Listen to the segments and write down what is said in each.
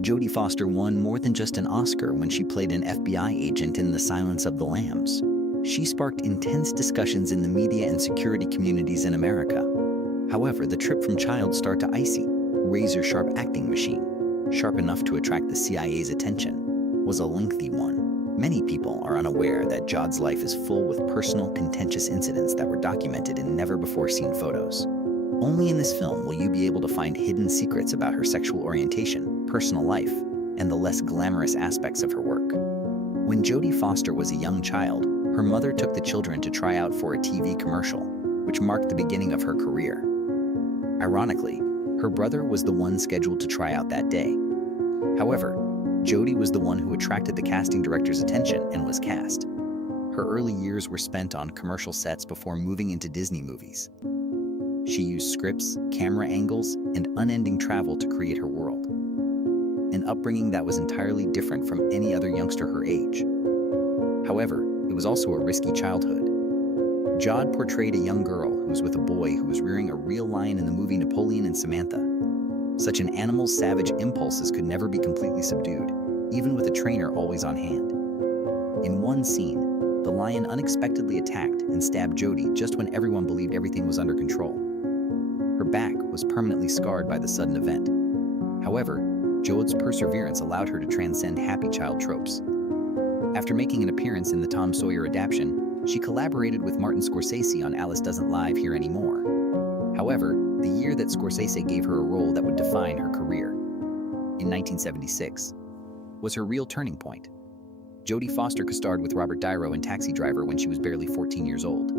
Jodie Foster won more than just an Oscar when she played an FBI agent in The Silence of the Lambs. She sparked intense discussions in the media and security communities in America. However, the trip from child star to icy, razor-sharp acting machine, sharp enough to attract the CIA's attention, was a lengthy one. Many people are unaware that Jodie's life is full with personal, contentious incidents that were documented in never-before-seen photos. Only in this film will you be able to find hidden secrets about her sexual orientation, personal life, and the less glamorous aspects of her work. When Jodie Foster was a young child, her mother took the children to try out for a TV commercial, which marked the beginning of her career. Ironically, her brother was the one scheduled to try out that day. However, Jodie was the one who attracted the casting director's attention and was cast. Her early years were spent on commercial sets before moving into Disney movies. She used scripts, camera angles, and unending travel to create her world. An upbringing that was entirely different from any other youngster her age. However, it was also a risky childhood. Jodie portrayed a young girl who was with a boy who was rearing a real lion in the movie Napoleon and Samantha. Such an animal's savage impulses could never be completely subdued, even with a trainer always on hand. In one scene, the lion unexpectedly attacked and stabbed Jodie just when everyone believed everything was under control. Her back was permanently scarred by the sudden event. However, Jodie's perseverance allowed her to transcend happy child tropes. After making an appearance in the Tom Sawyer adaptation, she collaborated with Martin Scorsese on Alice Doesn't Live Here Anymore. However, the year that Scorsese gave her a role that would define her career, in 1976, was her real turning point. Jodie Foster co-starred with Robert De Niro in Taxi Driver when she was barely 14 years old.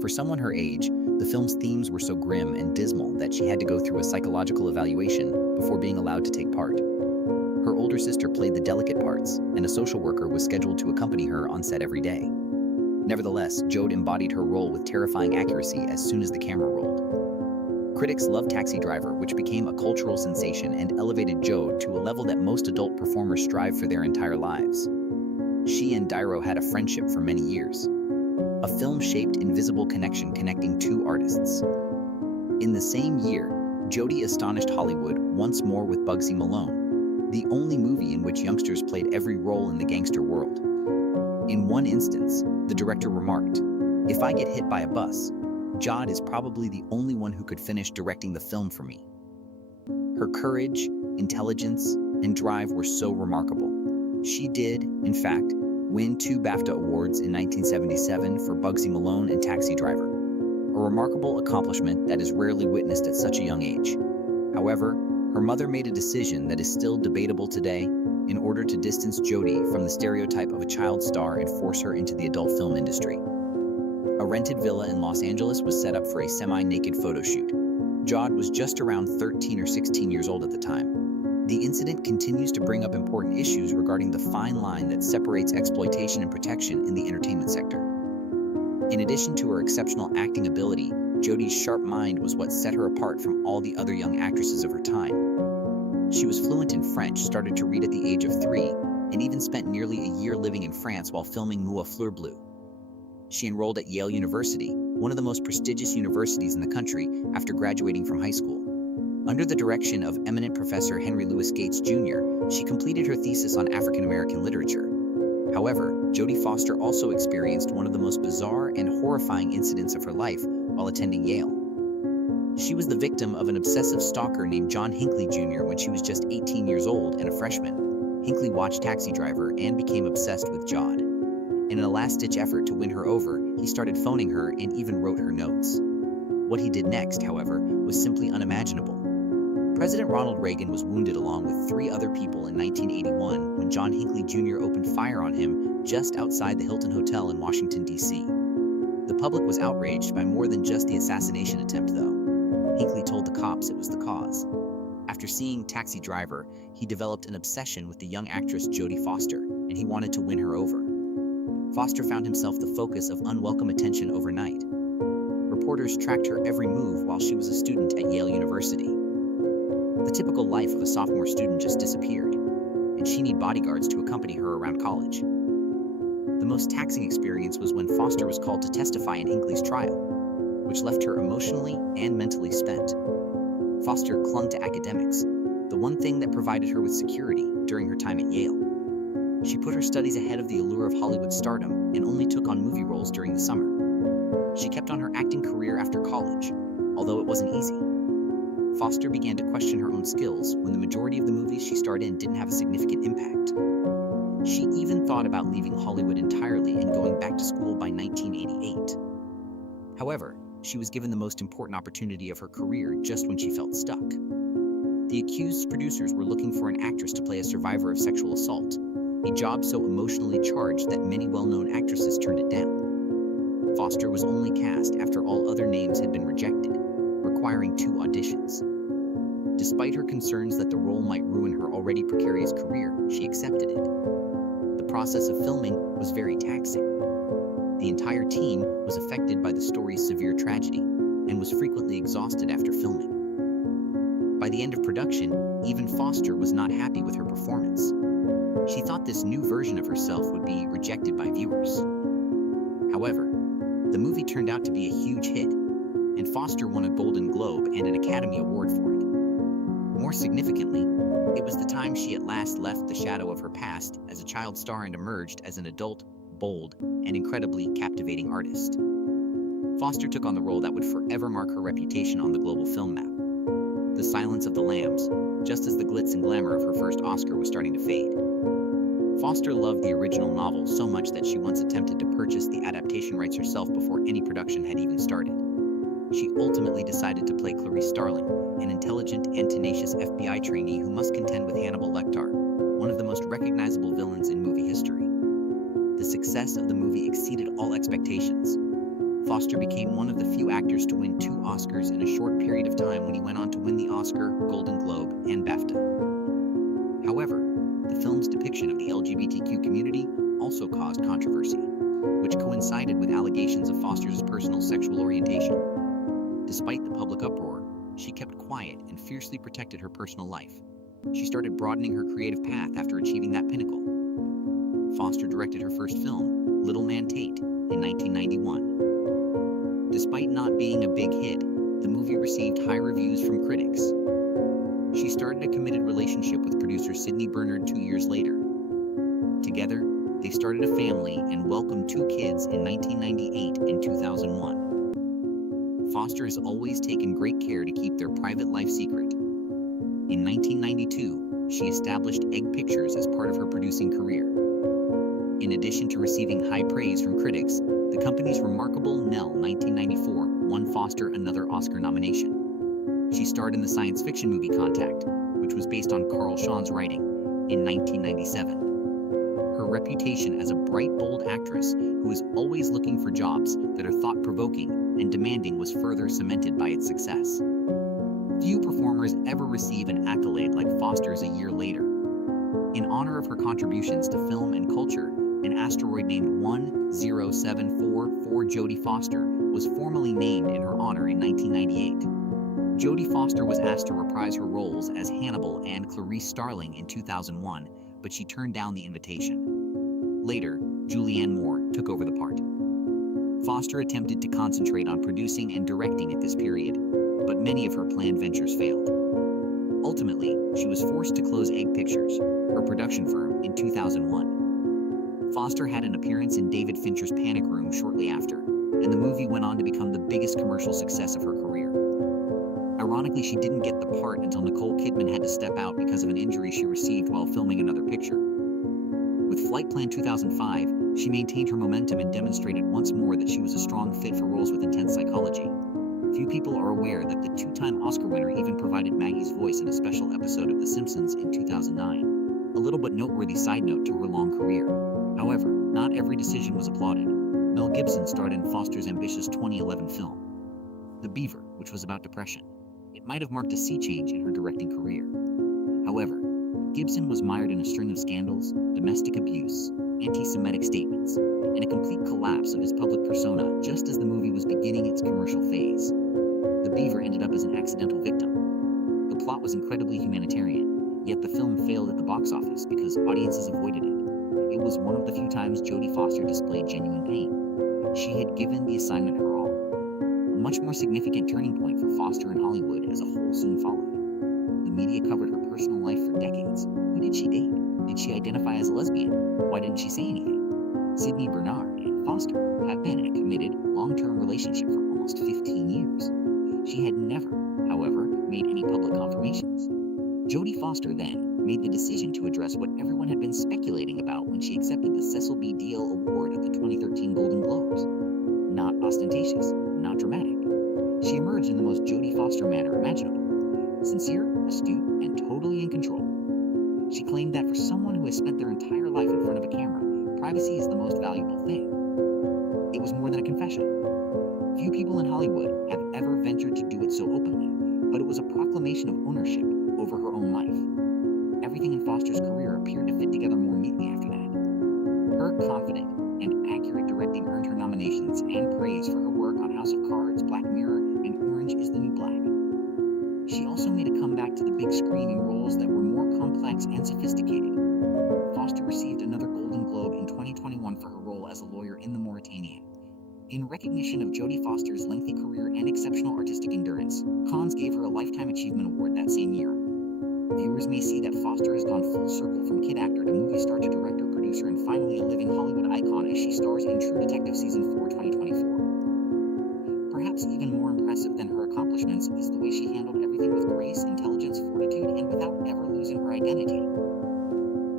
For someone her age, the film's themes were so grim and dismal that she had to go through a psychological evaluation before being allowed to take part. Her older sister played the delicate parts, and a social worker was scheduled to accompany her on set every day. Nevertheless, Jodie embodied her role with terrifying accuracy as soon as the camera rolled. Critics loved Taxi Driver, which became a cultural sensation and elevated Jodie to a level that most adult performers strive for their entire lives. She and De Niro had a friendship for many years. A film-shaped invisible connection connecting two artists. In the same year, Jodie astonished Hollywood once more with Bugsy Malone, the only movie in which youngsters played every role in the gangster world. In one instance, the director remarked, "If I get hit by a bus, Jodie is probably the only one who could finish directing the film for me." Her courage, intelligence, and drive were so remarkable. She did, in fact, win 2 BAFTA awards in 1977 for Bugsy Malone and Taxi Driver, a remarkable accomplishment that is rarely witnessed at such a young age. However, her mother made a decision that is still debatable today in order to distance Jodie from the stereotype of a child star and force her into the adult film industry. A rented villa in Los Angeles was set up for a semi-naked photo shoot. Jodie was just around 13 or 16 years old at the time. The incident continues to bring up important issues regarding the fine line that separates exploitation and protection in the entertainment sector. In addition to her exceptional acting ability, Jodie's sharp mind was what set her apart from all the other young actresses of her time. She was fluent in French, started to read at the age of 3, and even spent nearly a year living in France while filming Moi Fleur Bleue. She enrolled at Yale University, one of the most prestigious universities in the country, after graduating from high school. Under the direction of eminent Professor Henry Louis Gates Jr., she completed her thesis on African American literature. However, Jodie Foster also experienced one of the most bizarre and horrifying incidents of her life while attending Yale. She was the victim of an obsessive stalker named John Hinckley Jr. when she was just 18 years old and a freshman. Hinckley watched Taxi Driver and became obsessed with Jodie. In a last-ditch effort to win her over, he started phoning her and even wrote her notes. What he did next, however, was simply unimaginable. President Ronald Reagan was wounded along with 3 other people in 1981 when John Hinckley Jr. opened fire on him just outside the Hilton Hotel in Washington, D.C. The public was outraged by more than just the assassination attempt, though. Hinckley told the cops it was the cause. After seeing Taxi Driver, he developed an obsession with the young actress Jodie Foster, and he wanted to win her over. Foster found himself the focus of unwelcome attention overnight. Reporters tracked her every move while she was a student at Yale University. The typical life of a sophomore student just disappeared, and she needed bodyguards to accompany her around college. The most taxing experience was when Foster was called to testify in Hinckley's trial, which left her emotionally and mentally spent. Foster clung to academics, the one thing that provided her with security during her time at Yale. She put her studies ahead of the allure of Hollywood stardom and only took on movie roles during the summer. She kept on her acting career after college, although it wasn't easy. Foster began to question her own skills when the majority of the movies she starred in didn't have a significant impact. She even thought about leaving Hollywood entirely and going back to school by 1988. However, she was given the most important opportunity of her career just when she felt stuck. The accused's producers were looking for an actress to play a survivor of sexual assault, a job so emotionally charged that many well-known actresses turned it down. Foster was only cast after all other names had been rejected, requiring 2 auditions. Despite her concerns that the role might ruin her already precarious career, she accepted it. The process of filming was very taxing. The entire team was affected by the story's severe tragedy and was frequently exhausted after filming. By the end of production, even Foster was not happy with her performance. She thought this new version of herself would be rejected by viewers. However, the movie turned out to be a huge hit, and Foster won a Golden Globe and an Academy Award for it. More significantly, it was the time she at last left the shadow of her past as a child star and emerged as an adult, bold, and incredibly captivating artist. Foster took on the role that would forever mark her reputation on the global film map. The Silence of the Lambs, just as the glitz and glamour of her first Oscar was starting to fade. Foster loved the original novel so much that she once attempted to purchase the adaptation rights herself before any production had even started. She ultimately decided to play Clarice Starling, an intelligent and tenacious FBI trainee who must contend with Hannibal Lecter, one of the most recognizable villains in movie history. The success of the movie exceeded all expectations. Foster became one of the few actors to win 2 Oscars in a short period of time when he went on to win the Oscar, Golden Globe, and BAFTA. However, the film's depiction of the LGBTQ community also caused controversy, which coincided with allegations of Foster's personal sexual orientation. Despite the public uproar, she kept quiet and fiercely protected her personal life. She started broadening her creative path after achieving that pinnacle. Foster directed her first film, Little Man Tate, in 1991. Despite not being a big hit, the movie received high reviews from critics. She started a committed relationship with producer Sidney Bernard 2 years later. Together, they started a family and welcomed 2 kids in 1998 and 2001. Foster has always taken great care to keep their private life secret. In 1992, she established Egg Pictures as part of her producing career. In addition to receiving high praise from critics, the company's remarkable Nell 1994 won Foster another Oscar nomination. She starred in the science fiction movie Contact, which was based on Carl Schon's writing, in 1997. Her reputation as a bright, bold actress who is always looking for jobs that are thought-provoking and demanding was further cemented by its success. Few performers ever receive an accolade like Foster's a year later. In honor of her contributions to film and culture, an asteroid named 10744 Jodie Foster was formally named in her honor in 1998. Jodie Foster was asked to reprise her roles as Hannibal and Clarice Starling in 2001, but she turned down the invitation. Later, Julianne Moore took over the part. Foster attempted to concentrate on producing and directing at this period, but many of her planned ventures failed. Ultimately, she was forced to close Egg Pictures, her production firm, in 2001. Foster had an appearance in David Fincher's Panic Room shortly after, and the movie went on to become the biggest commercial success of her career. Ironically, she didn't get the part until Nicole Kidman had to step out because of an injury she received while filming another picture. With Flight Plan 2005, she maintained her momentum and demonstrated once more that she was a strong fit for roles with intense psychology. Few people are aware that the 2-time Oscar winner even provided Maggie's voice in a special episode of The Simpsons in 2009. A little but noteworthy side note to her long career. However, not every decision was applauded. Mel Gibson starred in Foster's ambitious 2011 film, The Beaver, which was about depression. It might have marked a sea change in her directing career. However, Gibson was mired in a string of scandals, domestic abuse, anti-Semitic statements, and a complete collapse of his public persona just as the movie was beginning its commercial phase. The Beaver ended up as an accidental victim. The plot was incredibly humanitarian, yet the film failed at the box office because audiences avoided it. It was one of the few times Jodie Foster displayed genuine pain. She had given the assignment her all. A much more significant turning point for Foster in Hollywood as a whole soon followed. The media covered her personal life for decades. Who did she date? Did she identify as a lesbian? Why didn't she say anything? Sydney Bernard and Foster have been in a committed, long-term relationship for almost 15 years. She had never, however, made any public confirmations. Jodie Foster then made the decision to address what everyone had been speculating about when she accepted the Cecil B. Deal Award at the 2013 Golden Globes. Not ostentatious, not dramatic. She emerged in the most Jodie Foster manner imaginable. Sincere, astute, and totally in control. She claimed that for someone who has spent their entire life in front of a camera, privacy is the most valuable thing. It was more than a confession. Few people in Hollywood have ever ventured to do it so openly, but it was a proclamation of ownership over her own life. Everything in Foster's career appeared to fit together more neatly after that. Her confident and accurate directing earned her nominations and praise for her work on House of Cards, Black Mirror, and Orange is the New Black. She also made a comeback to the big screen in roles that were more complex and sophisticated. Foster received another Golden Globe in 2021 for her role as a lawyer in The Mauritanian. In recognition of Jodie Foster's lengthy career and exceptional artistic endurance, Cannes gave her a Lifetime Achievement Award that same year. Viewers may see that Foster has gone full circle from kid actor to movie star to director, producer, and finally a living Hollywood icon as she stars in True Detective Season 4 2024. Perhaps even more impressive than her accomplishments is the way she handled everything with grace, intelligence, fortitude, and without ever losing her identity.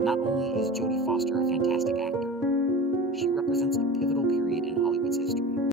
Not only is Jodie Foster a fantastic actor,